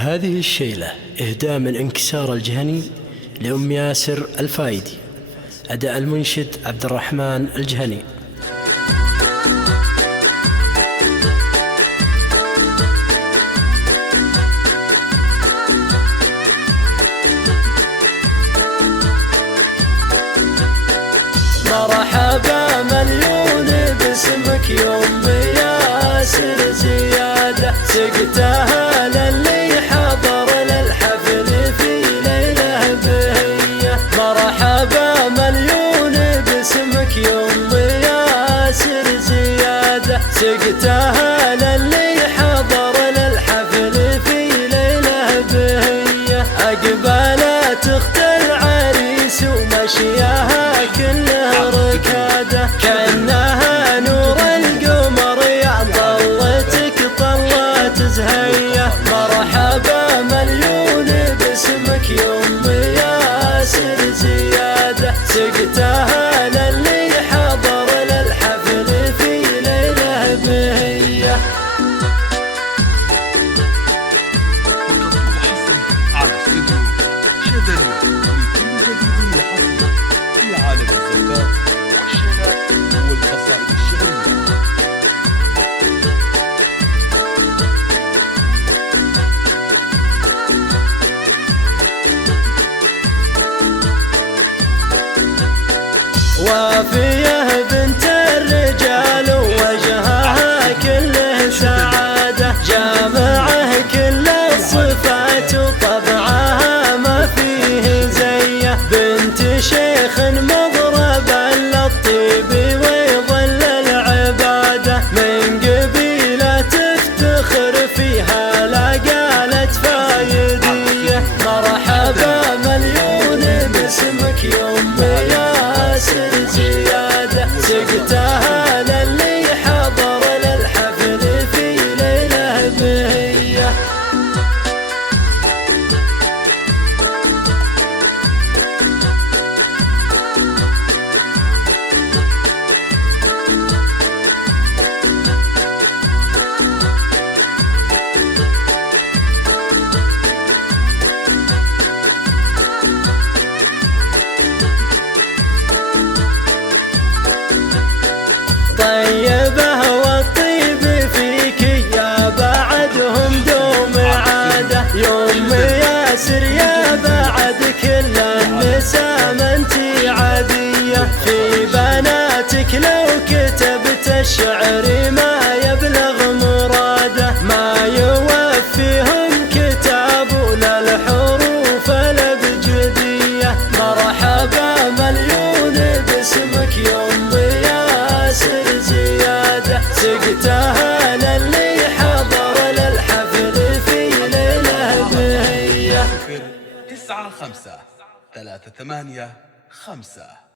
هذه الشيلة إهداء من انكسار الجهني لأم ياسر الفايدي. أداء المنشد عبد الرحمن الجهني. مرحبا مليون باسمك يوم ياسر زيادة، سقتها للي حضر للحفل في ليلة بهية. مرحبا مليون باسمك يوم ياسر زيادة، سقتها للي حضر للحفل في ليلة بهية. أقبلت اخت العريس ومشياها كلها ركادة، كأنها نور القمر يا ضلتك طلت زهية. مرحبا مليون باسمك يوم ياسر زيادة، سقتها للي حضر للحفل في ليلة بهية. وافية بنت الرجال ووجهها كله سعادة، جامعه كل الصفات وطبعها ما فيه زيه. بنت شيخ مضرب للطيب ويظل العبادة، من قبيلة تفتخر فيها لا قالت فايدية. مرحبا مليون باسمك يوم ياسر زيادة، سقتها للي حضر للحفل في ليلة بهية. طيبه والطيب فيك يا بعدهم دوم عاده، يوم ياسر يا بعد كل النساء ما انتي عاديه. في بناتك لو كتبت الشعر ما يبلغ مراده، ما يوفيهم كتاب ولا الحروف الابجديه. مرحبا مليون باسمك يوم ياسر زيادة، سقتها للي حضر للحفل في ليلة بهية. 95 38 5